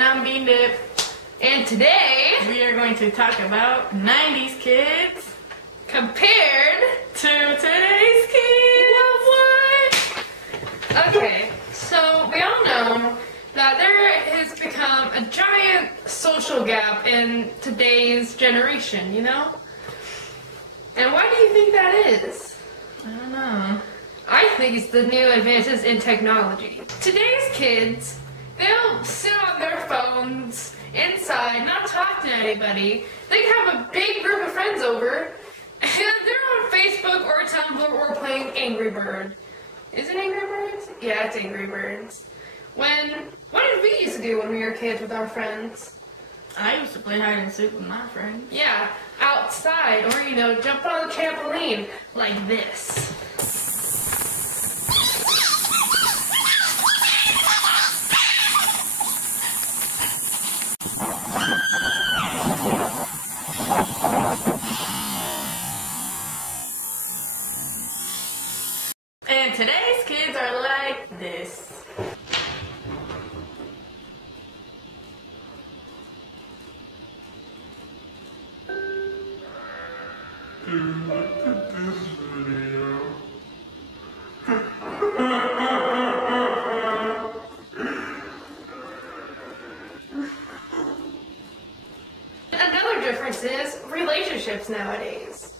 and I'm Bean Dip. And today we are going to talk about 90's kids compared to today's kids. What? Okay, so we all know that there has become a giant social gap in today's generation, you know? And why do you think that is? I don't know. I think it's the new advances in technology. Today's kids, they'll sit on their phones inside, not talk to anybody. They can have a big group of friends over, and they're on Facebook or Tumblr or playing Angry Bird. Is it Angry Birds? Yeah, it's Angry Birds. What did we used to do when we were kids with our friends? I used to play hide and seek with my friends. Yeah, outside, or jump on the trampoline like this. And today's kids are like this. Look at this video. Another difference is relationships nowadays.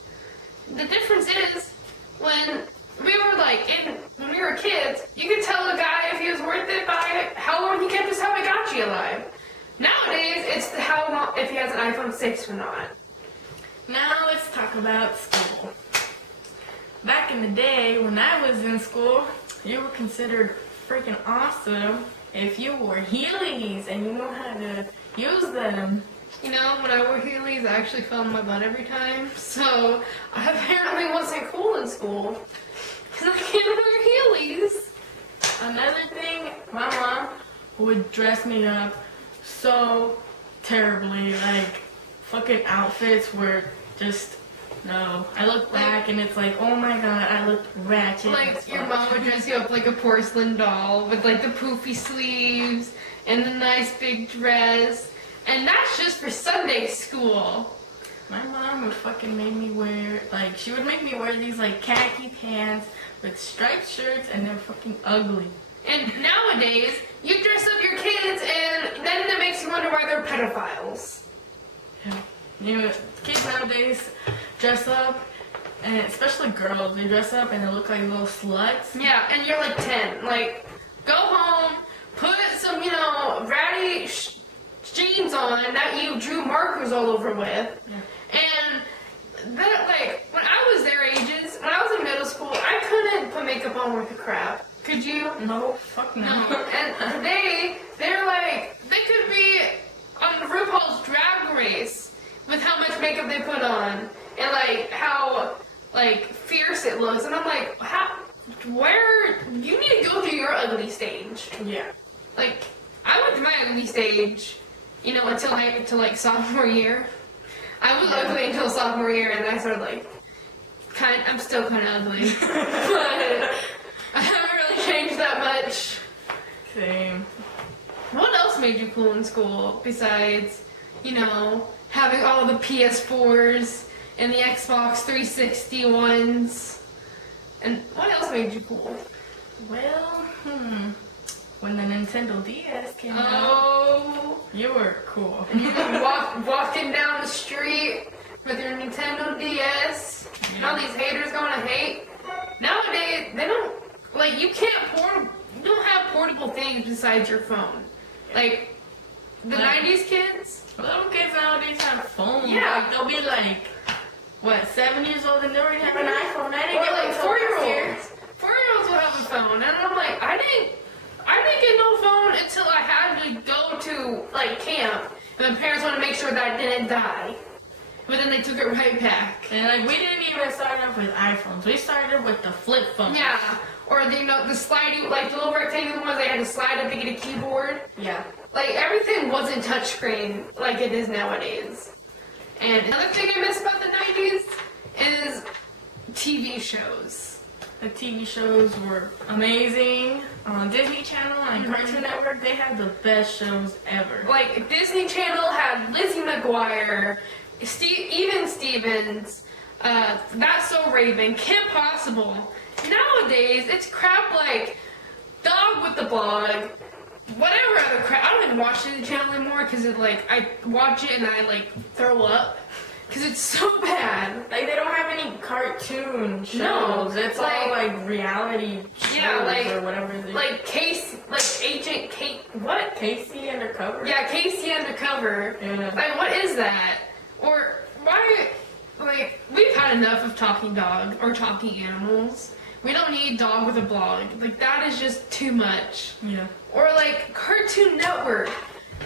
The difference is when we were kids, you could tell a guy if he was worth it by how long he kept his Tamagotchi alive. Nowadays, it's how long if he has an iPhone 6 or not. Now let's talk about school. Back in the day when I was in school, you were considered freaking awesome if you wore Heelys and you know how to use them. You know, when I wore Heelys, I actually fell on my butt every time, so I apparently wasn't cool in school. Because I can't wear Heelys. Another thing, my mom would dress me up so terribly, like fucking outfits were just, no. I look back and it's like, oh my god, I look ratchet. Like, your mom would dress you up like a porcelain doll with like the poofy sleeves and the nice big dress. And that's just for Sunday school. My mom would fucking make me wear, she would make me wear these khaki pants with striped shirts and they're fucking ugly. And nowadays, you dress up your kids and then it makes you wonder why they're pedophiles. Yeah. Kids nowadays dress up, and especially girls, they dress up and they look like little sluts. Yeah, and you're like 10. Go home, put some, ratty jeans on that you drew markers all over with. Yeah. And then, when I was their ages, when I was in middle school, I couldn't put makeup on worth a crap. Could you? No, fuck no. And today, they could be on RuPaul's Drag Race with how much makeup they put on and how fierce it looks. And I'm like, you need to go through your ugly stage. Yeah. I went through my ugly stage, until sophomore year. I was ugly until sophomore year, and I started I'm still kind of ugly, but I haven't really changed that much. Same. What else made you cool in school besides, having all the PS4s and the Xbox 360 ones? And what else made you cool? Well, when the Nintendo DS came out, you were cool. And you walking down the street with your Nintendo DS, and all these haters gonna hate. Nowadays, they don't, you don't have portable things besides your phone. The 90's kids? Little kids nowadays have phones. Yeah. They'll be 7 years old and they already have an iPhone. I didn't Or get 4-year-olds. 4-year-olds will have a phone, and I'm like, I didn't get no phone until I had to go to camp, and my parents wanted to make sure that I didn't die. But then they took it right back. And we didn't even start off with iPhones. We started with the flip phone. Yeah. Or the slidey, the little rectangular ones they had to slide up to get a keyboard. Yeah. Everything wasn't touchscreen like it is nowadays. And another thing I miss about the 90's is TV shows. The TV shows were amazing. On Disney Channel and Cartoon Network, they had the best shows ever. Like, Disney Channel had Lizzie McGuire, Even Stevens, That's So Raven, Kim Possible. Nowadays, it's crap like Dog with the Blog, whatever other crap. I don't even watch Disney Channel anymore because I watch it and I like throw up because it's so bad. Like, they don't have any cartoon shows. No, it's like- all like reality shows Yeah, like- or whatever. Like Agent Kate, what? Casey Undercover. Yeah, Casey Undercover. Yeah. Like, what is that? Or why? Like, we've had enough of talking dog or talking animals. We don't need Dog with a Blog. Like, that is just too much. Yeah. Or like Cartoon Network.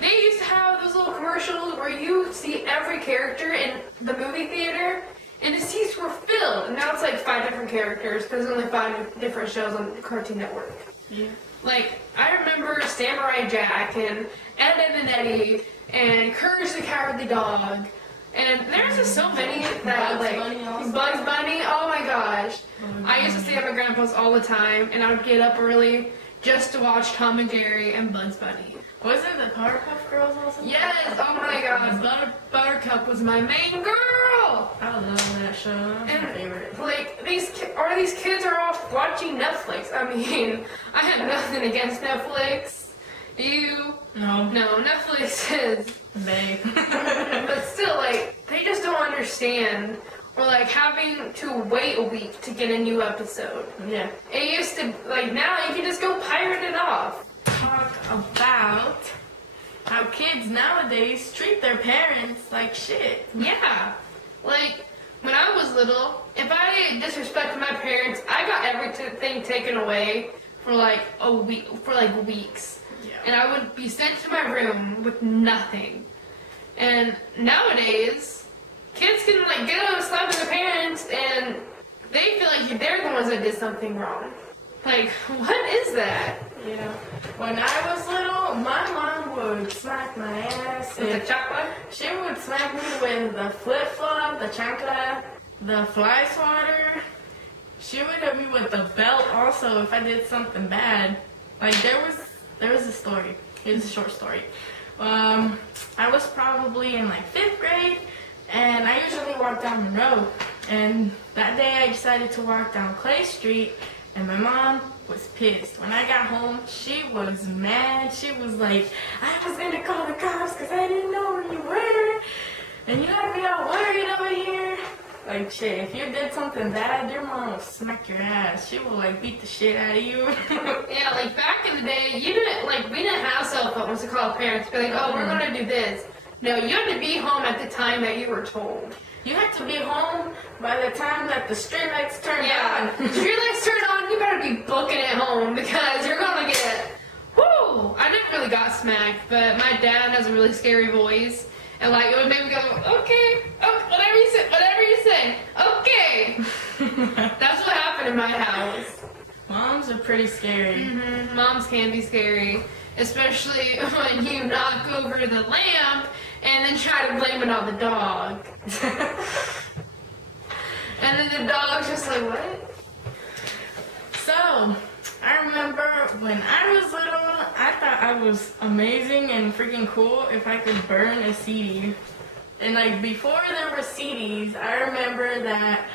They used to have those little commercials where you see every character in the movie theater and the seats were filled. And now it's like 5 different characters because there's only 5 different shows on Cartoon Network. Yeah. Like, I remember Samurai Jack and Ed, Edd and Eddy and Courage the Cowardly Dog. And there's just so many that, Bugs like, Bunny also. Bugs Bunny, oh my gosh. I used to stay at my grandpa's all the time, and I would get up early just to watch Tom and Jerry and Bugs Bunny. Wasn't the Powerpuff Girls also? Yes, oh my god, Buttercup was my main girl! I love that show. That's my And, favorite. like, these kids are all watching Netflix. I mean, I have nothing against Netflix. Do you? No. No, Netflix is... Babe. But still, like, they just don't understand. Or, like, having to wait a week to get a new episode. Yeah. It used to, like, now you can just go pirate it off. Talk about how kids nowadays treat their parents like shit. Yeah. Like, when I was little, if I disrespected my parents, I got everything taken away for, like, a week, for, like, weeks. Yeah. And I would be sent to my room with nothing. And nowadays, kids can, like, get on a slap at their parents and they feel like they're the ones that did something wrong. Like, what is that? Yeah. When I was little, my mom would smack my ass. With the chocolate? She would smack me with the flip-flop, the chancla, the fly swatter. She would hit me with the belt also if I did something bad. Like, there was a story. It was a short story. I was probably in like 5th grade, and I usually walk down Monroe. And that day I decided to walk down Clay Street, and my mom was pissed. When I got home, she was mad. She was like, I was gonna call the cops because I didn't know where you were, and you had me all worried over here. Like, shit, if you did something bad, your mom will smack your ass. She will, like, beat the shit out of you. Yeah, like, back in the day, we didn't have cell phones to call parents, be like, oh, we're gonna do this. No, you had to be home at the time that you were told. You had to be home by the time that the street lights turned Yeah, on. street lights turn on, you better be booking it home because you're gonna get, whoo! I never really got smacked, but my dad has a really scary voice. And like, it would make me go, okay, whatever you say, okay. That's what happened in my house. Moms are pretty scary. Moms can be scary, especially when you knock over the lamp and then try to blame it on the dog. And then the dog's just like, what? So, I remember when I was little, I thought I was amazing and freaking cool if I could burn a CD. And like, before there were CDs, I remember that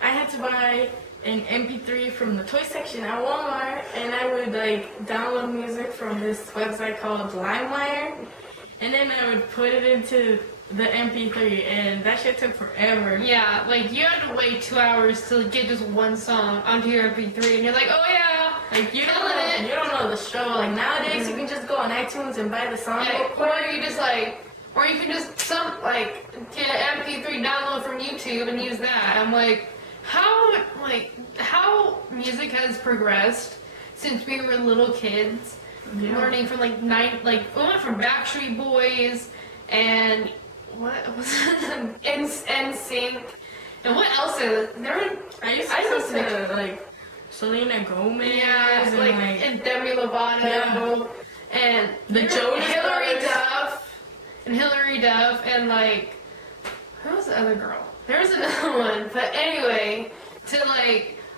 I had to buy an MP3 from the toy section at Walmart, and I would like download music from this website called LimeWire, and then I would put it into the MP3, and that shit took forever. Yeah, like you had to wait 2 hours to get just one song onto your MP3, and you're like, oh yeah, Like, you Killing don't know the show. Like, nowadays you can just go on iTunes and buy the song. yeah, or you can just get an MP3 download from YouTube and use that. I'm like, how music has progressed since we were little kids, learning from we went from Backstreet Boys and what was it? NSYNC, and what else is there? I used to listen to like Selena Gomez, Yeah, and Demi Lovato, and the Jonas Hillary Brothers. Duff, and who was the other girl? There was another one, but anyway, to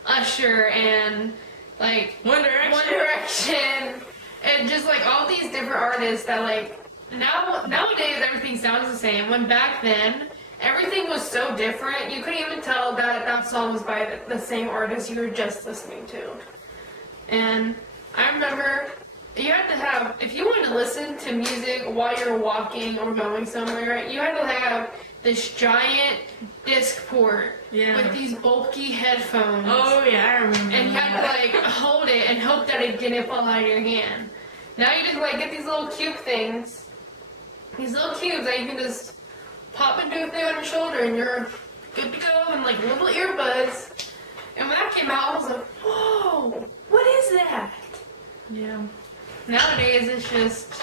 Usher and like One Direction. One Direction, and just like all these different artists that like nowadays everything sounds the same. When back then everything was so different, you couldn't even tell that that song was by the same artist you were just listening to. And I remember you had to have, if you wanted to listen to music while you're walking or going somewhere, you had to have this giant disc port with these bulky headphones. Oh yeah, I remember. And you had to like hold it and hope that it didn't fall out of your hand. Now you just like get these little cube things, these little cubes that you can just pop into a thing on your shoulder and you're good to go, and like little earbuds. And when that came out, I was like, whoa, what is that? Yeah. Nowadays it's just,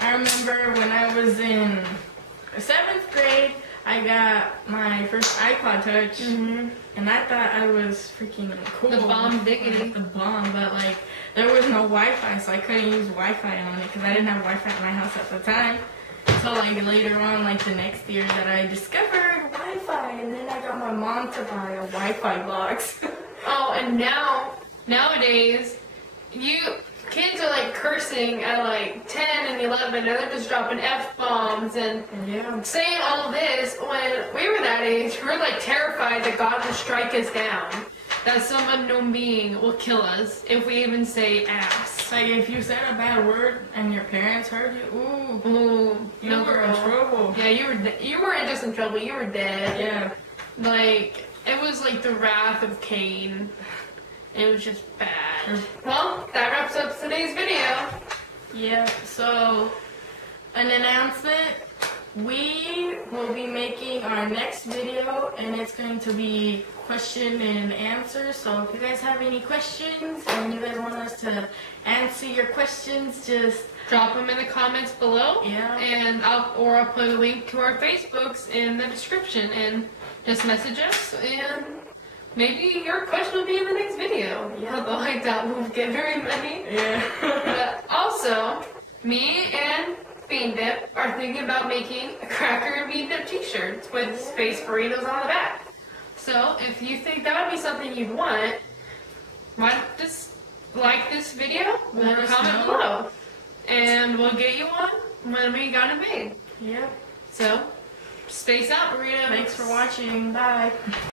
I remember when I was in 7th grade, I got my first iPod Touch, and I thought I was freaking cool. The bomb diggity. The bomb, but like there was no Wi-Fi, so I couldn't use Wi-Fi on it because I didn't have Wi-Fi at my house at the time. So like later on, like the next year, that I discovered Wi-Fi, and then I got my mom to buy a Wi-Fi box. oh, and nowadays, kids are like cursing at like 10 and 11, and they're just dropping F-bombs and saying all this. When we were that age, we were like terrified that God would strike us down, that some unknown being will kill us if we even say ass. Like if you said a bad word and your parents heard you, you were in trouble. Yeah, you weren't just in trouble, you were dead. Yeah. Like, it was like the wrath of Cain. It was just bad. Well, that wraps up today's video. Yeah, so an announcement. We will be making our next video, and it's going to be question and answer. So if you guys have any questions and you guys want us to answer your questions, just drop them in the comments below. Yeah. And I'll put a link to our Facebooks in the description, and just message us, and maybe your question will be in the next video. Yeah. Although I doubt we'll get very many. Yeah. But also, me and Bean Dip are thinking about making a Cracker and Bean Dip t-shirts with space burritos on the back. So if you think that would be something you'd want, why don't just like this video or comment below, and we'll get you one when we got it made. Yeah. So, space out, burritos. Thanks for watching. Bye.